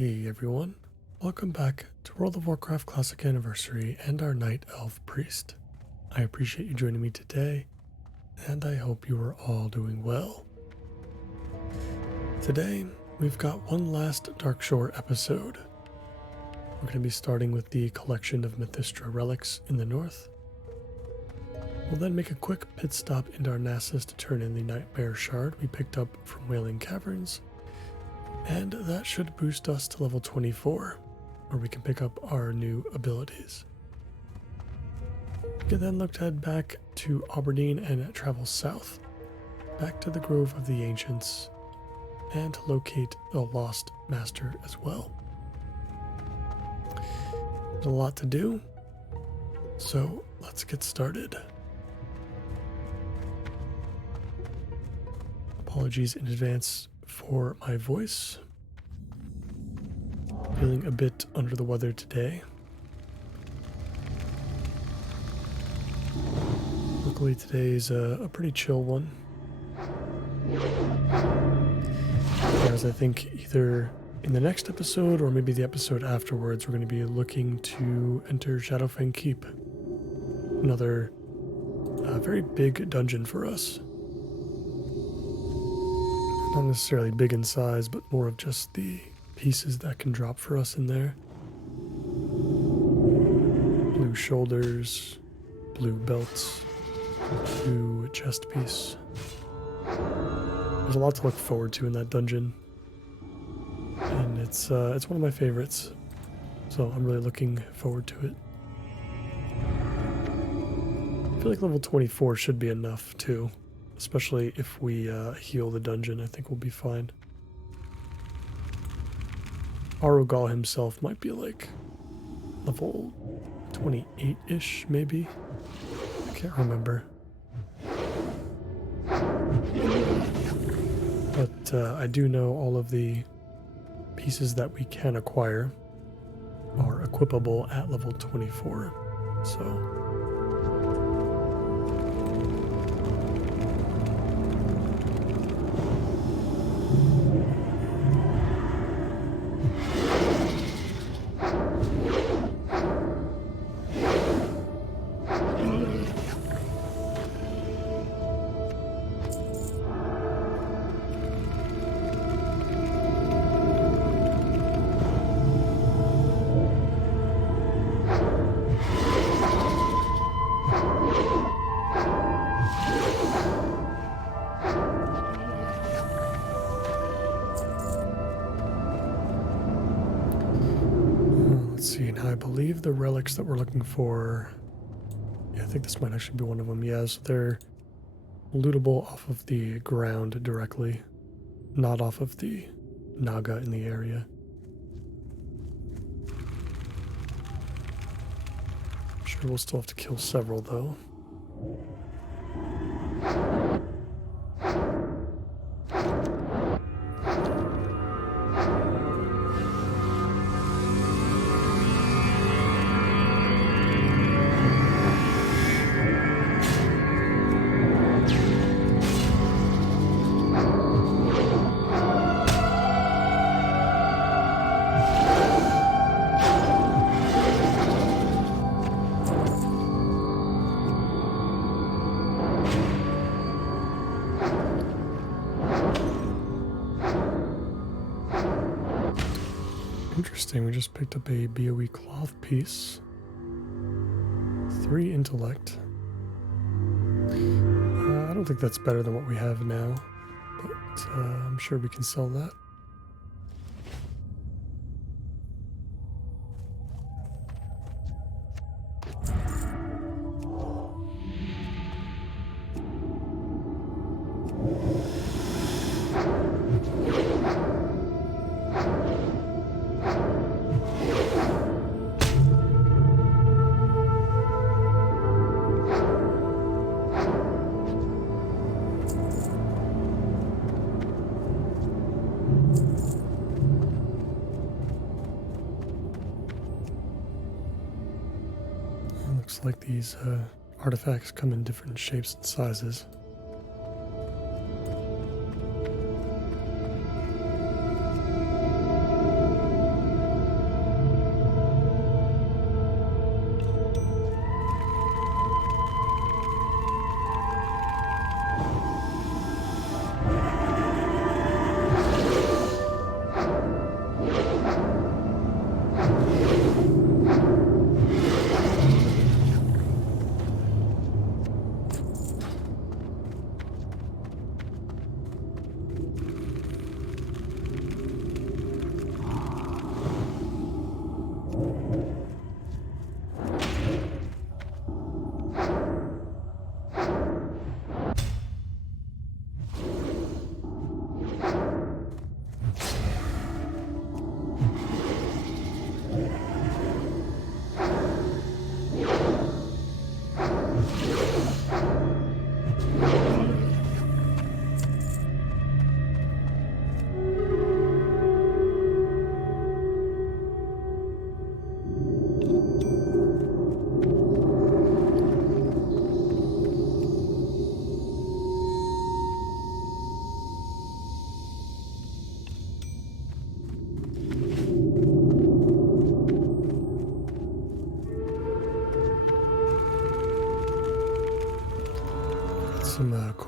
Hey everyone, welcome back to World of Warcraft Classic Anniversary and our Night Elf Priest. I appreciate you joining me today, and I hope you are all doing well. Today, we've got one last Darkshore episode. We're going to be starting with the collection of Mythistra relics in the north. We'll then make a quick pit stop into our Narcissus to turn in the Nightmare Shard we picked up from Wailing Caverns, and that should boost us to level 24, where we can pick up our new abilities. We can then look to head back to Aberdeen and travel south, back to the Grove of the Ancients, and to locate the Lost Master as well. There's a lot to do, so let's get started. Apologies in advance for my voice. Feeling a bit under the weather today. Luckily today's a pretty chill one. Whereas I think either in the next episode or maybe the episode afterwards we're going to be looking to enter Shadowfang Keep. Another very big dungeon for us. Not necessarily big in size, but more of just the pieces that can drop for us in there. Blue shoulders, blue belts, blue chest piece. There's a lot to look forward to in that dungeon, and it's one of my favorites, so I'm really looking forward to it. I feel like level 24 should be enough too. Especially if we heal the dungeon, I think we'll be fine. Arugal himself might be like level 28-ish, maybe? I can't remember. But I do know all of the pieces that we can acquire are equipable at level 24, so... I believe the relics that we're looking for, yeah, I think this might actually be one of them. Yes, they're lootable off of the ground directly, not off of the Naga in the area. I'm sure we'll still have to kill several though. Interesting, we just picked up a BOE cloth piece. 3 intellect. I don't think that's better than what we have now, but I'm sure we can sell that. Looks like these artifacts come in different shapes and sizes.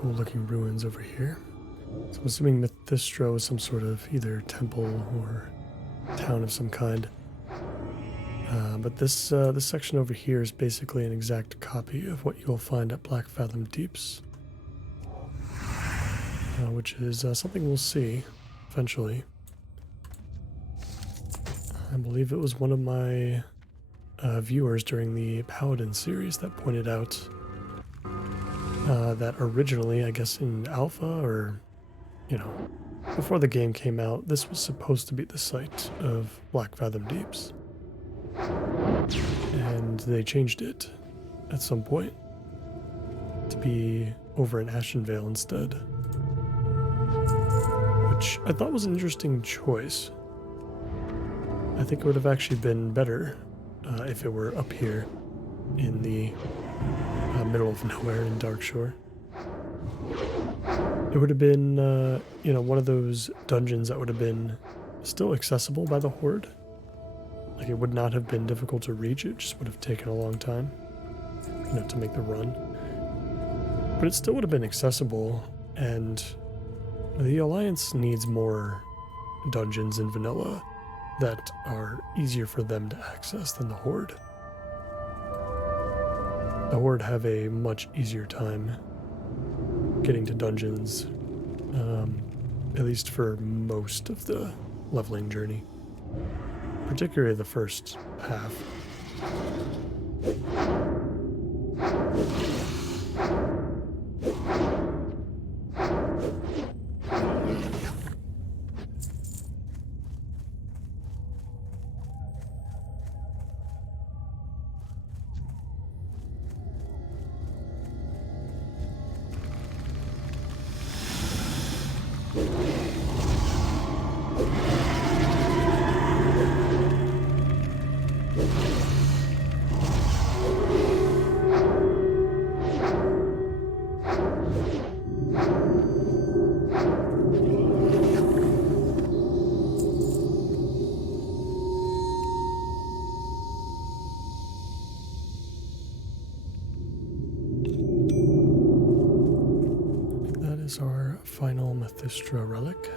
cool looking ruins over here. So I'm assuming Mythistro is some sort of either temple or town of some kind. But this section over here is basically an exact copy of what you'll find at Blackfathom Deeps, which is something we'll see eventually. I believe it was one of my viewers during the Paladin series that pointed out that originally, I guess in alpha or, you know, before the game came out, this was supposed to be the site of Blackfathom Deeps. And they changed it at some point to be over in Ashenvale instead, which I thought was an interesting choice. I think it would have actually been better if it were up here in the middle of nowhere in Darkshore. It would have been, you know, one of those dungeons that would have been still accessible by the Horde. Like, it would not have been difficult to reach, it just would have taken a long time, you know, to make the run. But it still would have been accessible, and the Alliance needs more dungeons in vanilla that are easier for them to access than the Horde. The Horde have a much easier time getting to dungeons, at least for most of the leveling journey. Particularly the first half. Our final Mythistro relic.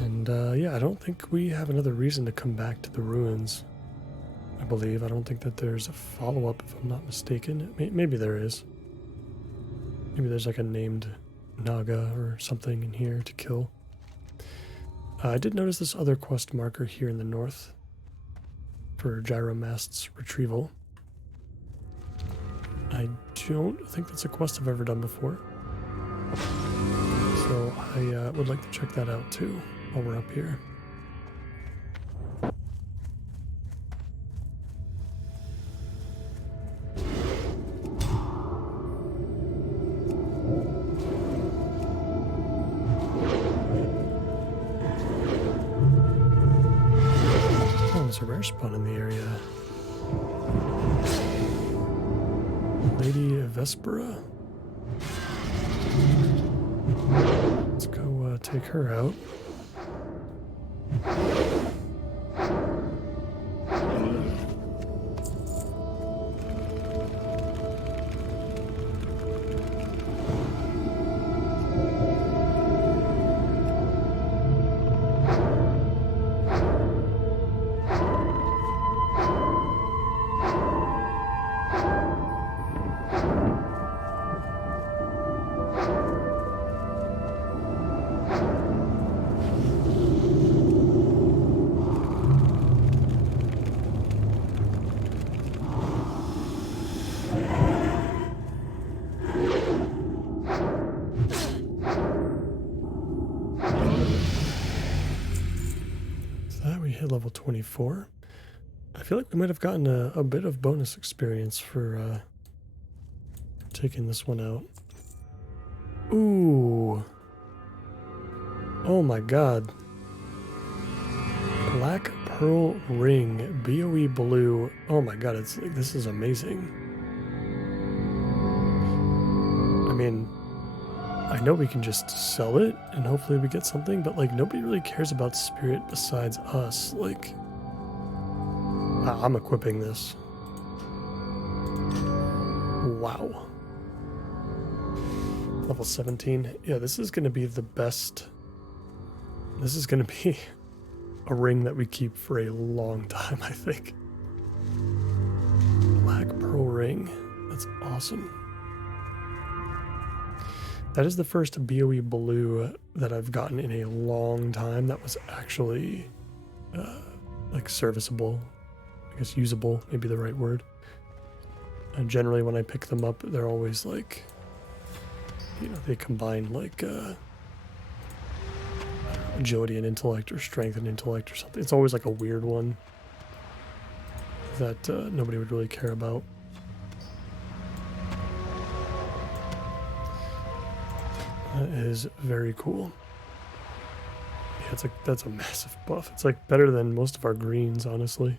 And yeah, I don't think we have another reason to come back to the ruins. I believe. I don't think that there's a follow-up, if I'm not mistaken. Maybe there is. Maybe there's like a named Naga or something in here to kill. I did notice this other quest marker here in the north for Gyromast's retrieval. I don't think that's a quest I've ever done before. So I would like to check that out too while we're up here. Oh, there's a rare spawn in the area. Lady Vespera. Let's go take her out. Level 24. I feel like we might have gotten a bit of bonus experience for taking this one out. Ooh. Oh my god. Black Pearl Ring, BOE Blue. Oh my god, it's like, this is amazing. I mean, I know we can just sell it and hopefully we get something, but like nobody really cares about Spirit besides us. Like, I'm equipping this. Wow. Level 17. Yeah, this is going to be the best. This is going to be a ring that we keep for a long time, I think. Black Pearl Ring. That's awesome. That is the first BOE blue that I've gotten in a long time that was actually like serviceable. I guess usable, maybe the right word. And generally when I pick them up, they're always like, you know, they combine like agility and intellect, or strength and intellect, or something. It's always like a weird one that nobody would really care about. That is very cool. Yeah, it's like, that's a massive buff. It's like better than most of our greens, honestly.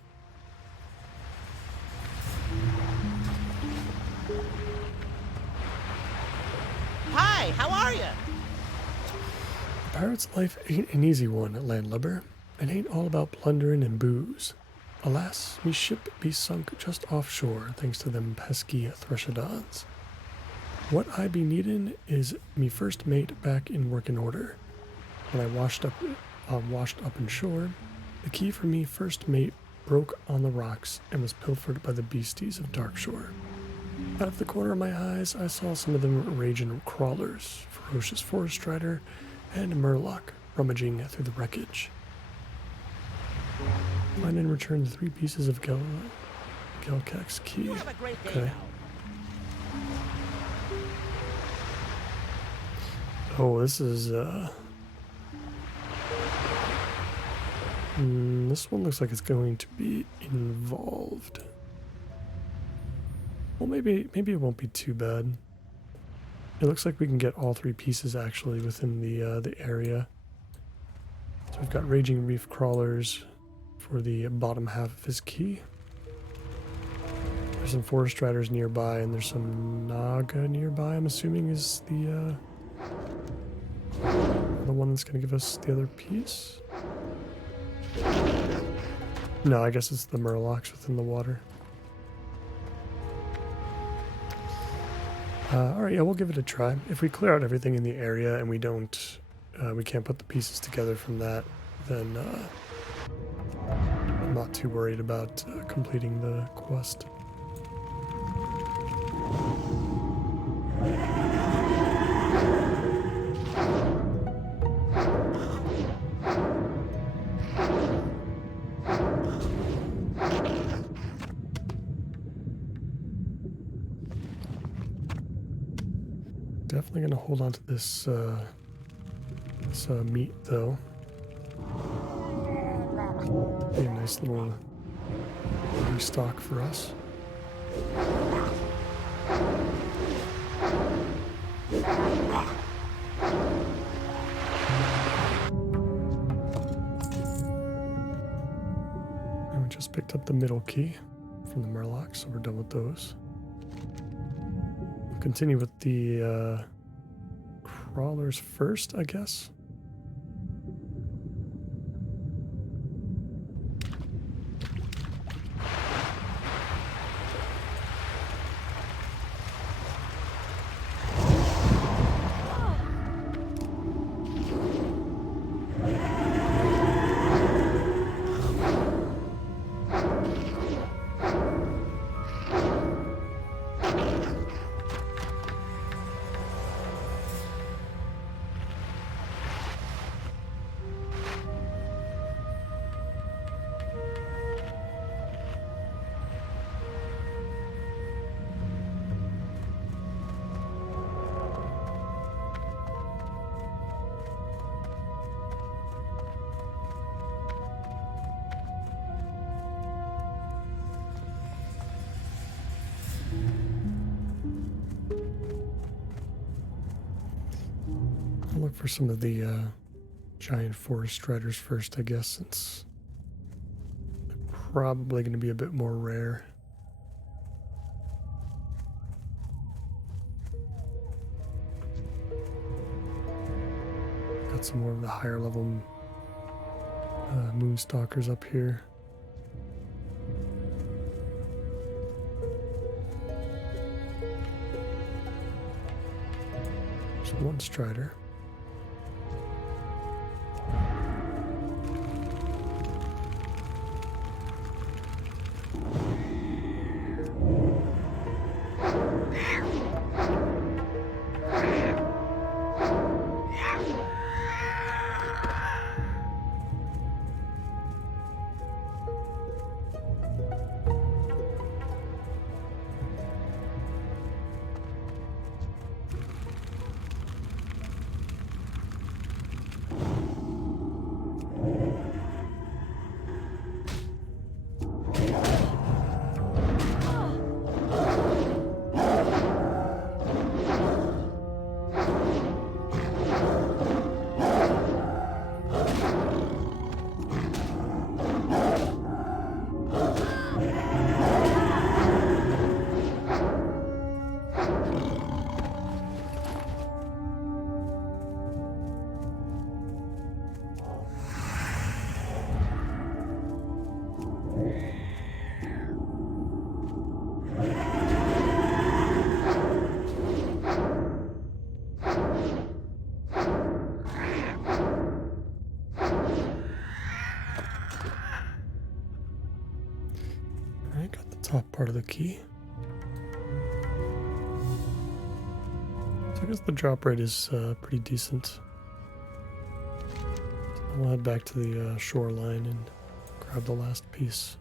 Hi, how are you? A pirate's life ain't an easy one, landlubber. It ain't all about plundering and booze. Alas, me ship be sunk just offshore, thanks to them pesky Threshodons. What I be needin' is me first mate back in working order. When I washed up in shore, the key for me first mate broke on the rocks and was pilfered by the beasties of Darkshore. Out of the corner of my eyes, I saw some of them raging crawlers, ferocious forest strider, and murloc rummaging through the wreckage. Find and return the 3 pieces of Gelkek's key. You have a great day Okay. now. Oh, this is, this one looks like it's going to be involved. Well, maybe it won't be too bad. It looks like we can get all 3 pieces actually within the area. So we've got Raging Reef Crawlers for the bottom half of his key. There's some Forest Striders nearby, and there's some Naga nearby, I'm assuming is the one that's going to give us the other piece. No, I guess it's the Murlocs within the water. Alright, yeah, we'll give it a try. If we clear out everything in the area and we don't, we can't put the pieces together from that, then I'm not too worried about completing the quest. Definitely gonna hold on to this meat though. Be a nice little restock for us. And we just picked up the middle key from the Murlocs, so we're done with those. We'll continue with the crawlers first, I guess. I'll look for some of the giant forest striders first, I guess, since they're probably going to be a bit more rare. Got some more of the higher level moonstalkers up here. There's one strider. Alright, got the top part of the key. So I guess the drop rate is pretty decent. So we'll head back to the shoreline and grab the last piece.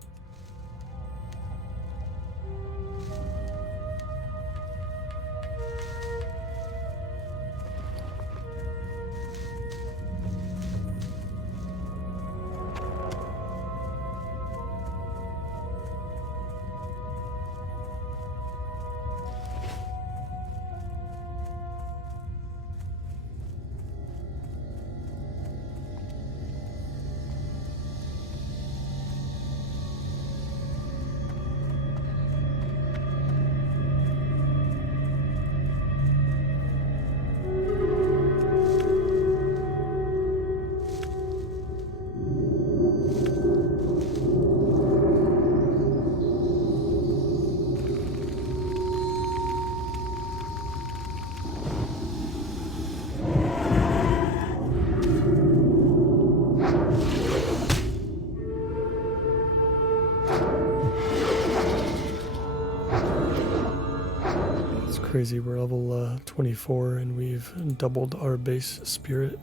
Crazy, we're level 24 and we've doubled our base spirit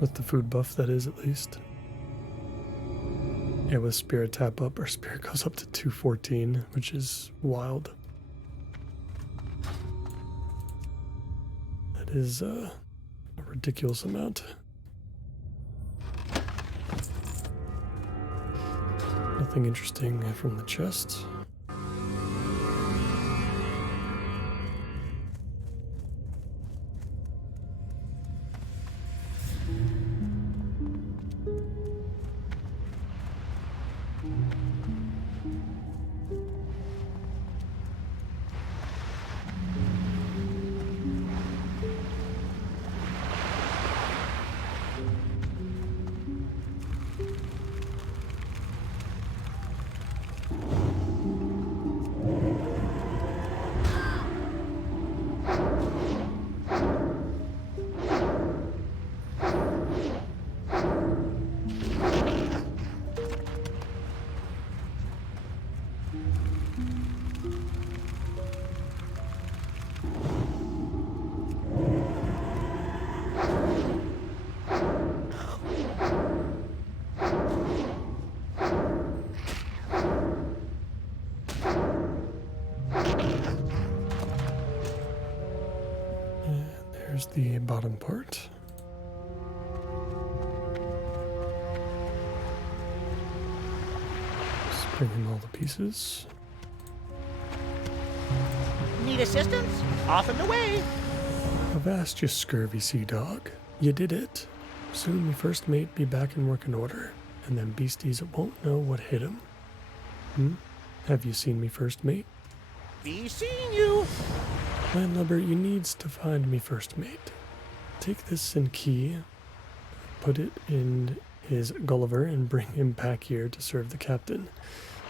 with the food buff, that is, at least. Yeah, with spirit tap up, our spirit goes up to 214, which is wild. That is a ridiculous amount. Nothing interesting from the chest. There's the bottom part. Just bring in all the pieces. Need assistance? Off and away. Avast, you scurvy sea dog. You did it. Soon me first mate be back in working order, and them beasties won't know what hit 'em. Have you seen me first mate? Be seeing you. Landlubber, you needs to find me first mate. Take this in key, put it in his Gulliver, and bring him back here to serve the captain.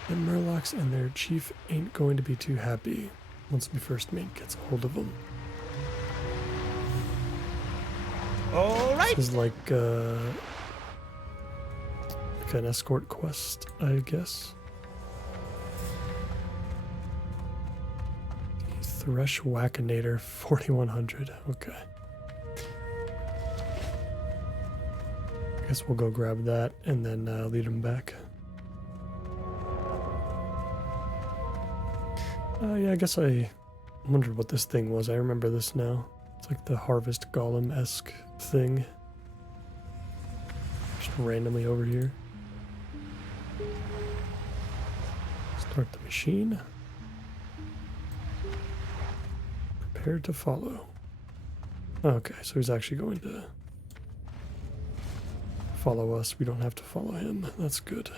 The Murlocs and their chief ain't going to be too happy once me first mate gets a hold of them. All right. This is like an escort quest, I guess. Thresh Whackinator 4100. Okay. I guess we'll go grab that and then lead him back. Yeah, I guess I wondered what this thing was. I remember this now. It's like the Harvest Golem-esque thing. Just randomly over here. Start the machine. Prepare to follow. Okay, so he's actually going to follow us. We don't have to follow him. That's good.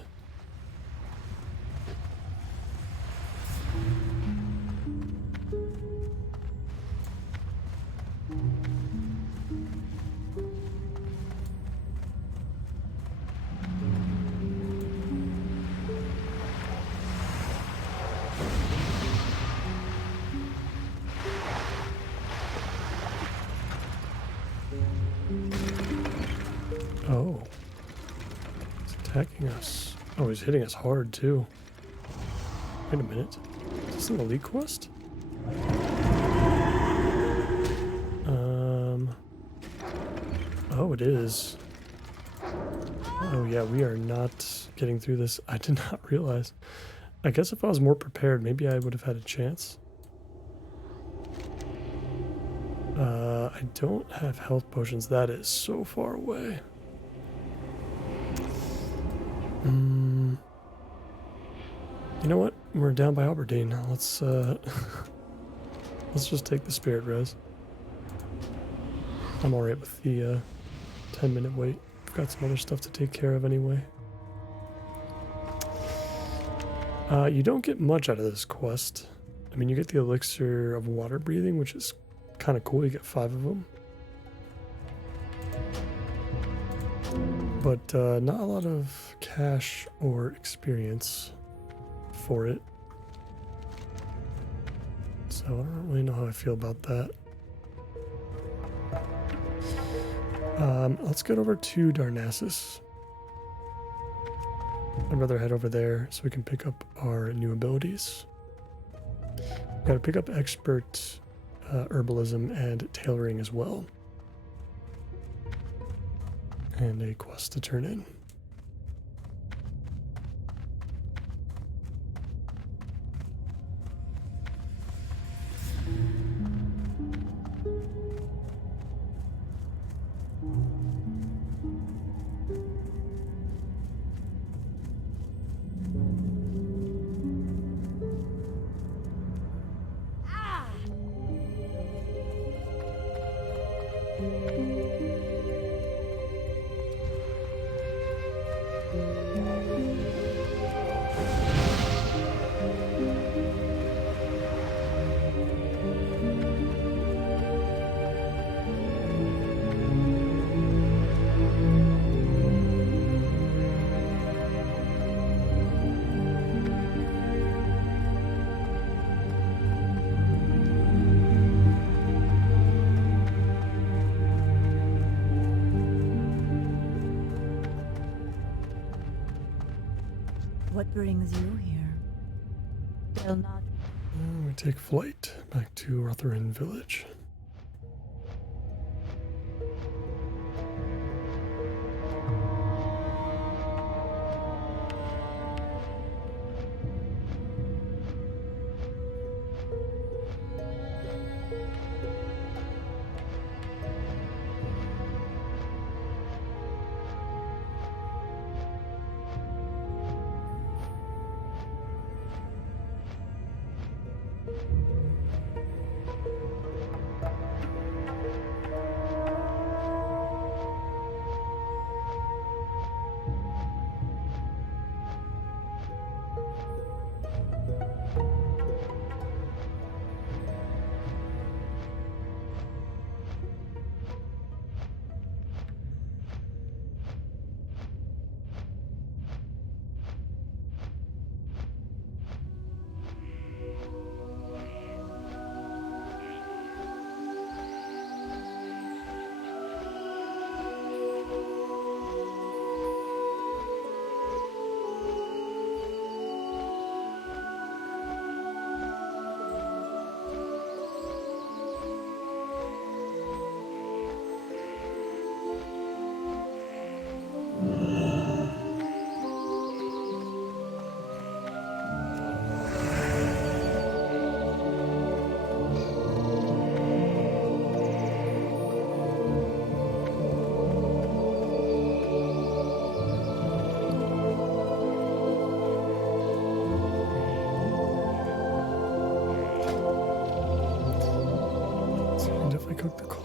Oh. It's attacking us. Oh, he's hitting us hard, too. Wait a minute. Is this an elite quest? Oh, it is. Oh, yeah, we are not getting through this. I did not realize. I guess if I was more prepared, maybe I would have had a chance. I don't have health potions. That is so far away. You know what? We're down by Aberdeen. Let's let's just take the spirit res. I'm alright with the 10-minute wait. I've got some other stuff to take care of anyway. You don't get much out of this quest. I mean, you get the elixir of water breathing, which is kind of cool. You get 5 of them. But not a lot of cash or experience for it. So I don't really know how I feel about that. Let's get over to Narcissus. I'd rather head over there so we can pick up our new abilities. Gotta pick up expert, herbalism, and tailoring as well. And a quest to turn in. What brings you here? They'll not. We take flight back to Rotherham Village.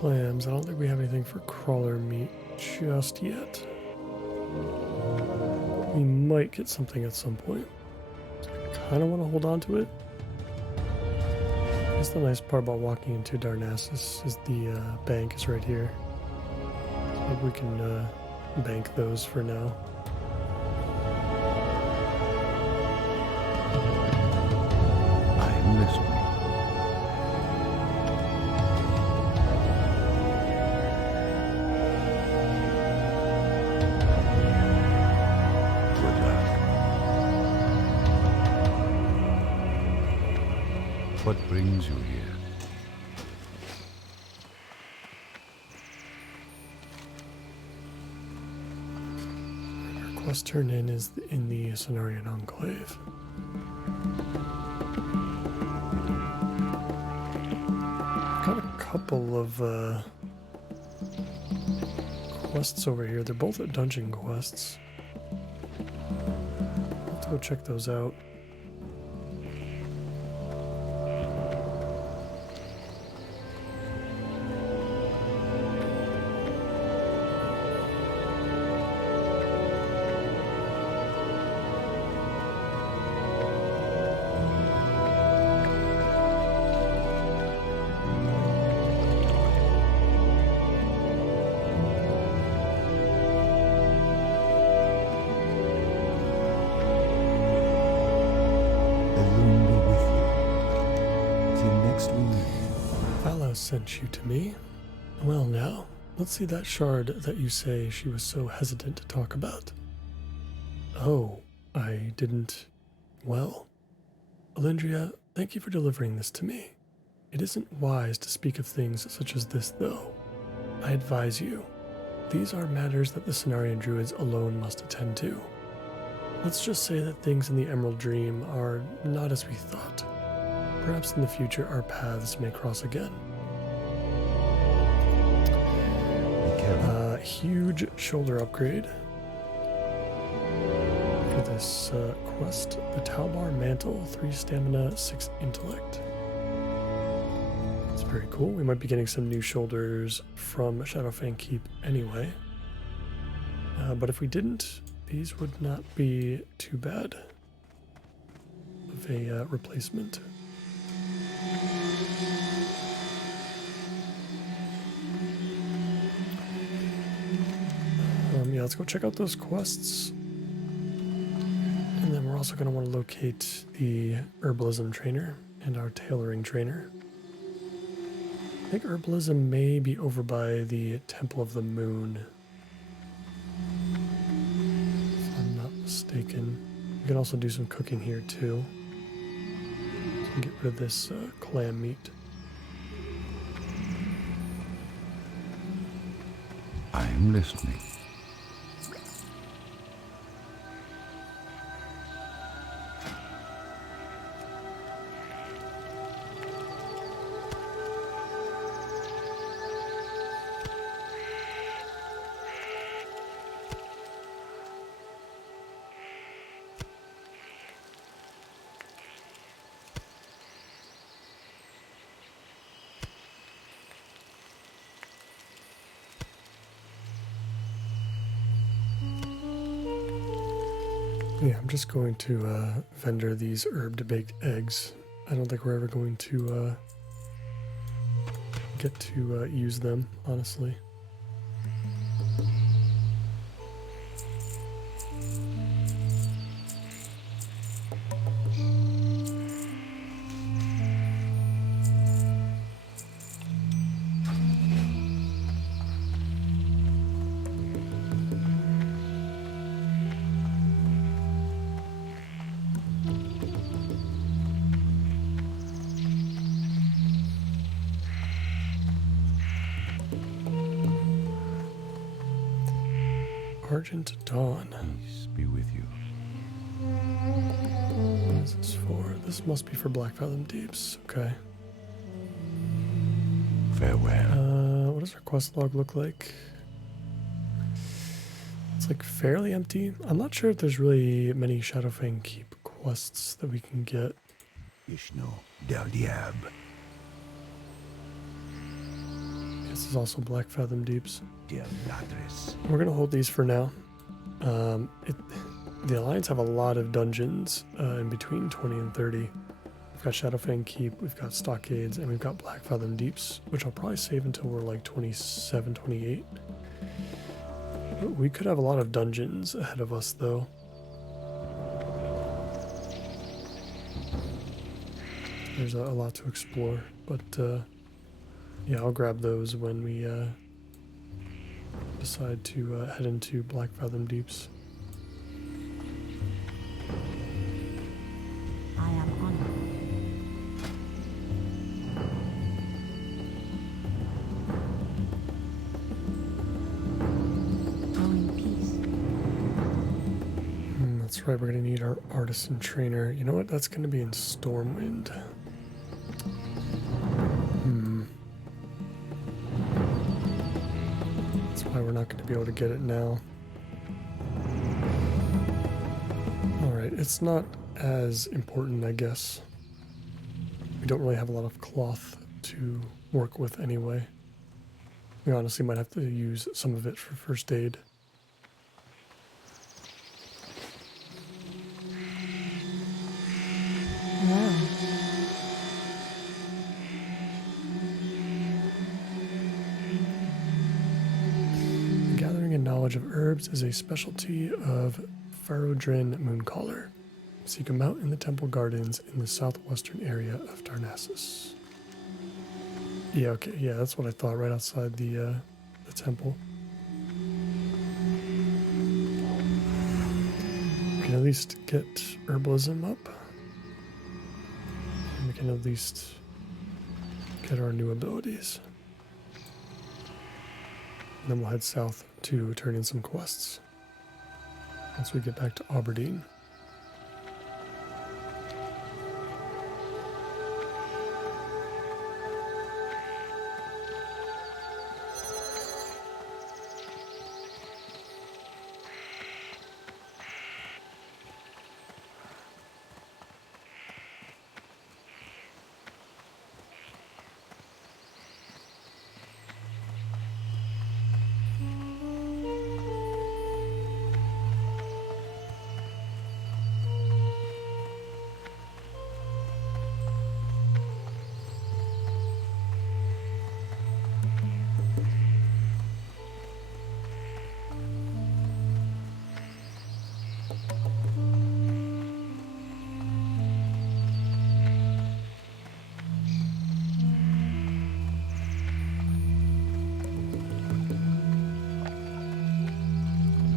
clams. I don't think we have anything for crawler meat just yet. We might get something at some point. I kind of want to hold on to it. That's the nice part about walking into Narcissus is the bank is right here. Maybe we can bank those for now. I'm listening. Good luck. What brings you here? Our quest turn in is in the Cenarian Enclave. Got a couple of quests over here. They're both dungeon quests. I'll have to go check those out. Sent you to me. Well now, let's see that shard that you say she was so hesitant to talk about. Oh, I didn't... Well, Alindria, thank you for delivering this to me. It isn't wise to speak of things such as this, though. I advise you, these are matters that the Cenarian Druids alone must attend to. Let's just say that things in the Emerald Dream are not as we thought. Perhaps in the future our paths may cross again. Huge shoulder upgrade for this quest. The Talbar Mantle, 3 stamina, 6 intellect. It's very cool. We might be getting some new shoulders from Shadowfang Keep anyway. But if we didn't, these would not be too bad of a replacement. Yeah, let's go check out those quests. And then we're also going to want to locate the Herbalism trainer and our Tailoring trainer. I think Herbalism may be over by the Temple of the Moon, if I'm not mistaken. We can also do some cooking here too. So we can get rid of this clam meat. I'm listening. Yeah, I'm just going to vendor these herb baked eggs. I don't think we're ever going to get to use them, honestly. Argent Dawn. Peace be with you. What is this for? This must be for Black Fathom Deeps. Okay. Farewell. What does our quest log look like? It's like fairly empty. I'm not sure if there's really many Shadowfang Keep quests that we can get. Ishno del Diab. This is also Black Fathom Deeps. Dear Leatrix. We're gonna hold these for now. The Alliance have a lot of dungeons in between 20 and 30. We've got Shadowfang Keep, we've got Stockades, and we've got Black Fathom Deeps, which I'll probably save until we're like 27, 28. We could have a lot of dungeons ahead of us though. There's a lot to explore, but yeah, I'll grab those when we decide to head into Black Fathom Deeps. I am honored. Growing peace. That's right, we're gonna need our artisan trainer. You know what? That's gonna be in Stormwind. That's why we're not gonna be able to get it now. Alright, it's not as important, I guess. We don't really have a lot of cloth to work with anyway. We honestly might have to use some of it for first aid. Hello. Gathering a knowledge of herbs is a specialty of Farodrin Mooncaller. Seek him out in the temple gardens in the southwestern area of Narcissus. Yeah, okay, yeah, that's what I thought, right outside the temple. We can at least get Herbalism up. And we can at least get our new abilities. And then we'll head south to turn in some quests once we get back to Aberdeen.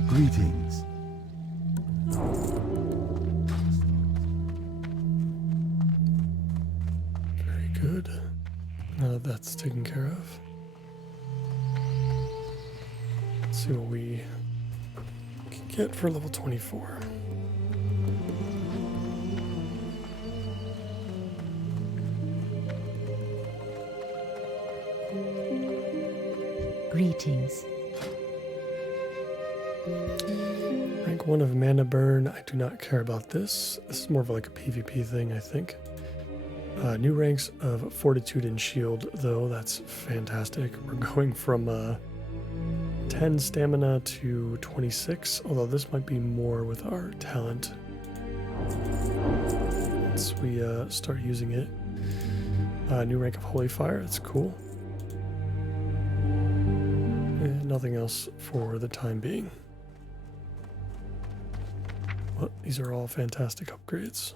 Greetings. Very good. Now that that's taken care of, let's see what we can get for level 24. Greetings. Rank 1 of Mana Burn. I do not care about this. This is more of like a PvP thing, I think. New ranks of Fortitude and Shield, though. That's fantastic. We're going from 10 stamina to 26, although this might be more with our talent once we start using it. New rank of Holy Fire. That's cool. And nothing else for the time being. Well, these are all fantastic upgrades.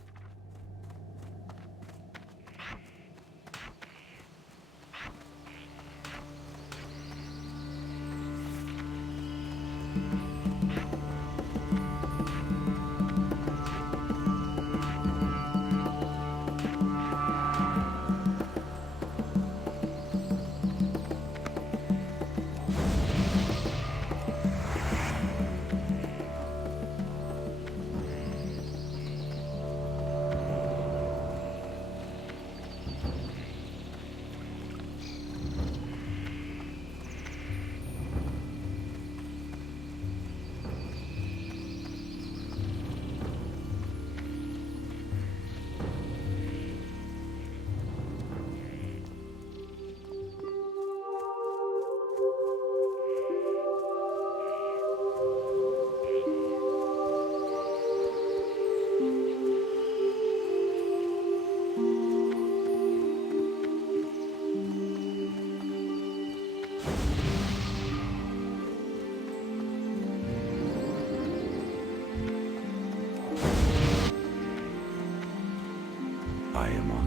am honored.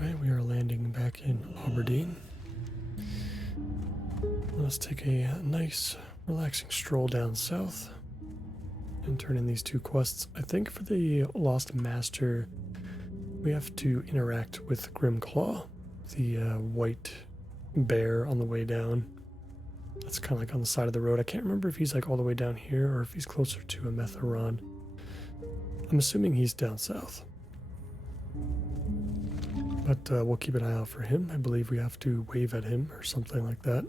Right, we are landing back in Aberdeen. Let's take a nice, relaxing stroll down south and turn in these two quests. I think for the Lost Master, we have to interact with Grimclaw, the white bear on the way down. That's kind of like on the side of the road. I can't remember if he's like all the way down here or if he's closer to a Metheron. I'm assuming he's down south. But we'll keep an eye out for him. I believe we have to wave at him or something like that.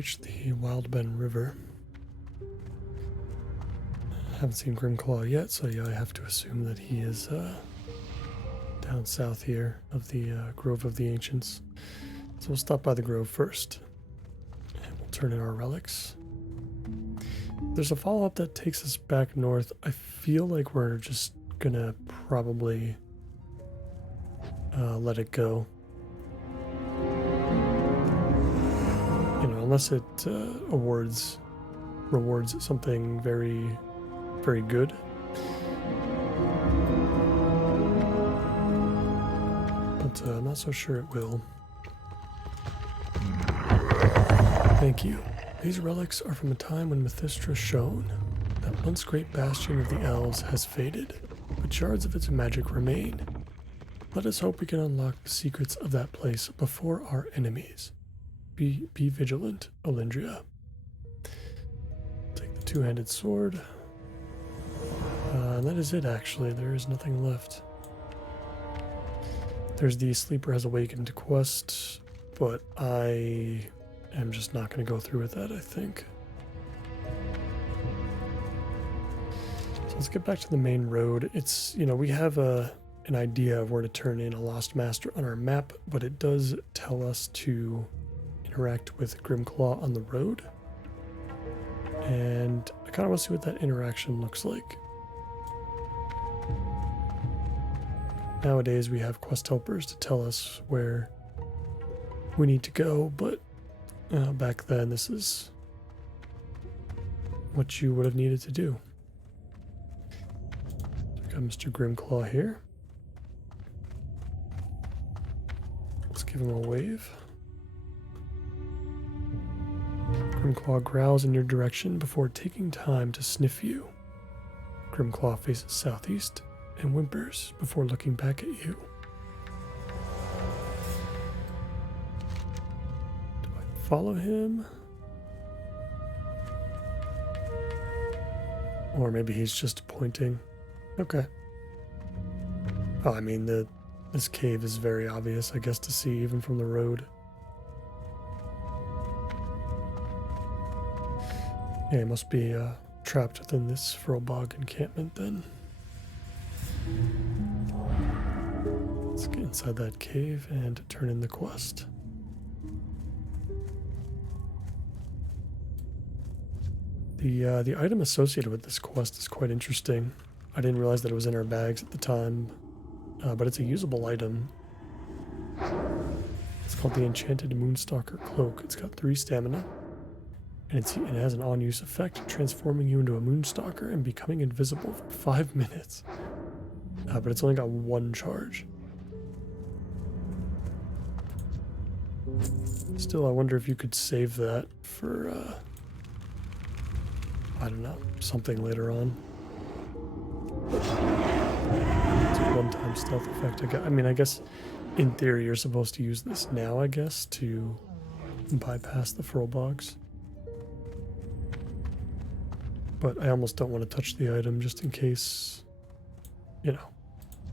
reached the Wild Bend River. Haven't seen Grimclaw yet, so yeah, I have to assume that he is down south here of the Grove of the Ancients. So we'll stop by the Grove first, and we'll turn in our relics. There's a follow-up that takes us back north. I feel like we're just gonna probably let it go. You know, unless it rewards something very, very good. But I'm not so sure it will. Thank you. These relics are from a time when Mythestra shone. That once great bastion of the elves has faded, but shards of its magic remain. Let us hope we can unlock the secrets of that place before our enemies. Be vigilant, Olindria. Take the two-handed sword. And that is it, actually. There is nothing left. There's the Sleeper Has Awakened quest, but I am just not going to go through with that, I think. So let's get back to the main road. It's, you know, we have an idea of where to turn in a Lost Master on our map, but it does tell us to interact with Grimclaw on the road. And I kind of want to see what that interaction looks like. Nowadays we have quest helpers to tell us where we need to go, but back then this is what you would have needed to do. We got Mr. Grimclaw here. Let's give him a wave. Grimclaw growls in your direction before taking time to sniff you. Grimclaw faces southeast and whimpers before looking back at you. Do I follow him? Or maybe he's just pointing. Okay. Oh, I mean, this cave is very obvious, I guess, to see even from the road. Yeah, he must be trapped within this Furlbog encampment then. Let's get inside that cave and turn in the quest. The item associated with this quest is quite interesting. I didn't realize that it was in our bags at the time, but it's a usable item. It's called the Enchanted Moonstalker Cloak. It's got 3 stamina, and it has an on-use effect, transforming you into a Moonstalker and becoming invisible for 5 minutes. But it's only got 1 charge. Still, I wonder if you could save that for, I don't know, something later on. It's a one-time stealth effect. I guess in theory you're supposed to use this now, I guess, to bypass the Furlbogs. But I almost don't want to touch the item just in case, you know,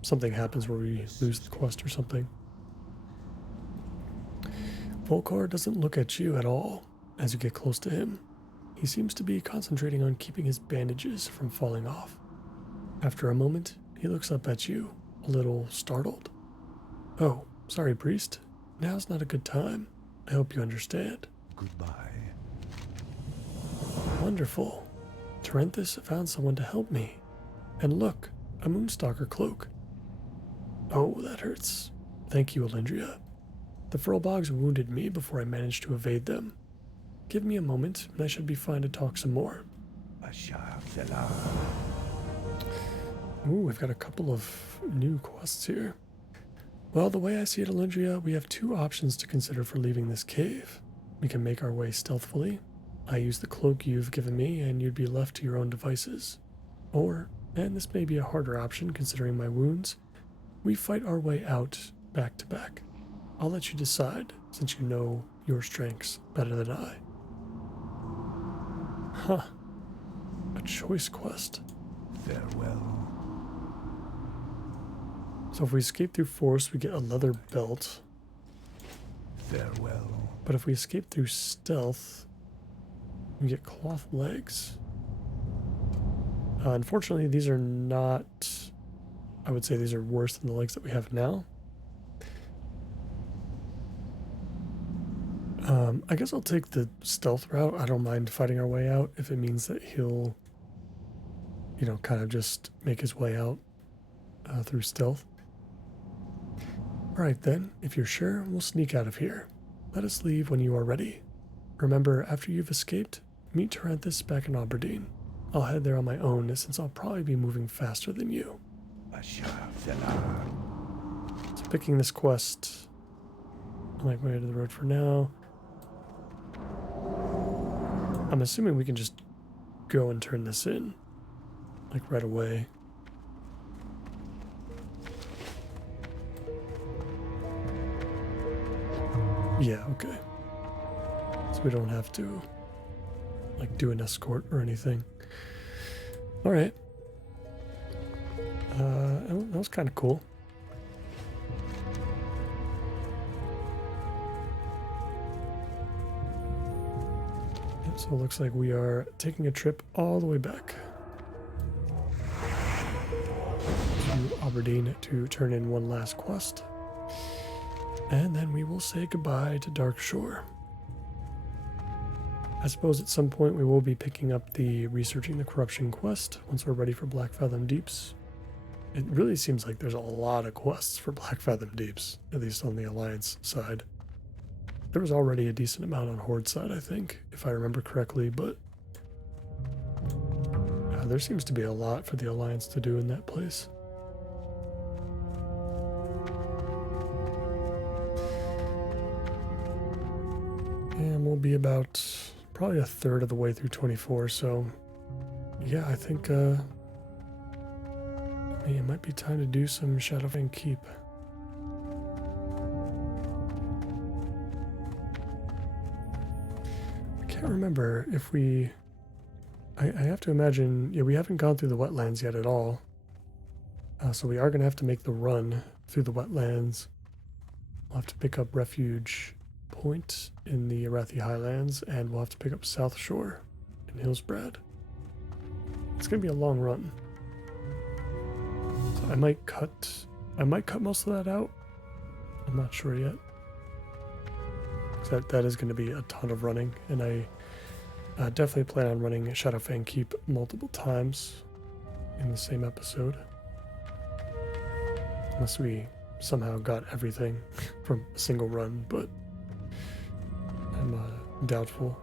something happens where we lose the quest or something. Volkar doesn't look at you at all as you get close to him. He seems to be concentrating on keeping his bandages from falling off. After a moment, he looks up at you, a little startled. Oh, sorry, priest. Now's not a good time. I hope you understand. Goodbye. Wonderful. Terenthus found someone to help me. And look, a Moonstalker cloak. Oh, that hurts. Thank you, Olindria. The Furlbogs wounded me before I managed to evade them. Give me a moment, and I should be fine to talk some more. Ooh, we've got a couple of new quests here. Well, the way I see it, Olindria, we have 2 options to consider for leaving this cave. We can make our way stealthily. I use the cloak you've given me, and you'd be left to your own devices. Or, and this may be a harder option considering my wounds, we fight our way out back to back. I'll let you decide, since you know your strengths better than I. Huh. A choice quest. Farewell. So if we escape through force, we get a leather belt. Farewell. But if we escape through stealth, We get cloth legs. Unfortunately, these are not... I would say these are worse than the legs that we have now. I guess I'll take the stealth route. I don't mind fighting our way out if it means that he'll, you know, kind of just make his way out through stealth. Alright then, if you're sure, we'll sneak out of here. Let us leave when you are ready. Remember, after you've escaped, meet Taranthus back in Aberdeen. I'll head there on my own since I'll probably be moving faster than you. So picking this quest, I'll make my way to the road for now. I'm assuming we can just go and turn this in, like right away. Yeah, okay. So we don't have to, like, do an escort or anything. Alright. That was kind of cool. So it looks like we are taking a trip all the way back to Aberdeen to turn in one last quest. And then we will say goodbye to Dark Shore. I suppose at some point we will be picking up the Researching the Corruption quest once we're ready for Blackfathom Deeps. It really seems like there's a lot of quests for Blackfathom Deeps, at least on the Alliance side. There was already a decent amount on Horde side, I think, if I remember correctly, but there seems to be a lot for the Alliance to do in that place. And we'll be about probably a third of the way through 24, so yeah, I think it might be time to do some Shadowfang Keep. I can't remember if we... I have to imagine, yeah, we haven't gone through the wetlands yet at all. So we are going to have to make the run through the wetlands. We'll have to pick up Refuge Point in the Arathi Highlands, and we'll have to pick up South Shore in Hillsbrad. It's going to be a long run. So I might cut most of that out. I'm not sure yet. That is going to be a ton of running, and I definitely plan on running Shadowfang Keep multiple times in the same episode. Unless we somehow got everything from a single run, but I'm doubtful.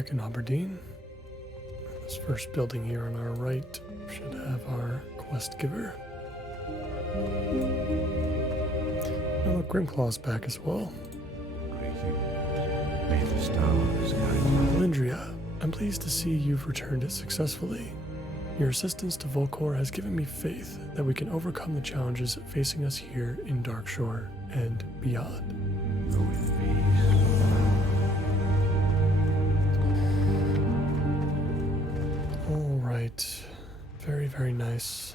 back in Aberdeen. This first building here on our right should have our quest giver. Oh, look, Grimclaw's back as well. Greetings. May the stars guide you. Lindria, I'm pleased to see you've returned successfully. Your assistance to Volcor has given me faith that we can overcome the challenges facing us here in Darkshore and beyond. Go in peace. All right. Very, very nice.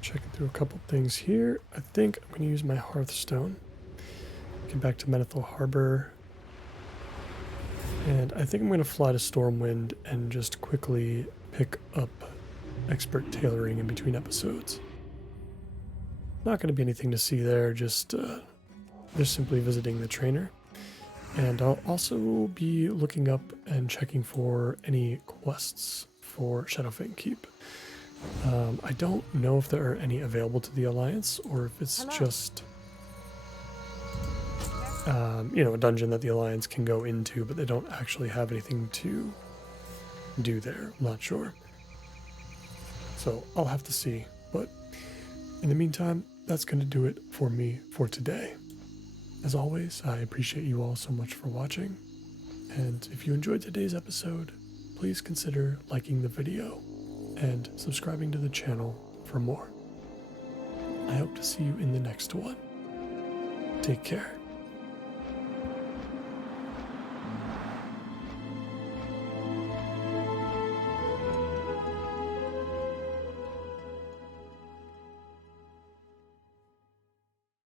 Checking through a couple things here. I think I'm going to use my Hearthstone. Get back to Menethil Harbor. And I think I'm going to fly to Stormwind and just quickly pick up expert tailoring in between episodes. Not going to be anything to see there, just simply visiting the trainer. And I'll also be looking up and checking for any quests for Shadowfang Keep. I don't know if there are any available to the Alliance, or if it's just a dungeon that the Alliance can go into, but they don't actually have anything to do there. I'm not sure. So I'll have to see. But in the meantime, that's going to do it for me for today. As always, I appreciate you all so much for watching. And if you enjoyed today's episode, please consider liking the video and subscribing to the channel for more. I hope to see you in the next one. Take care.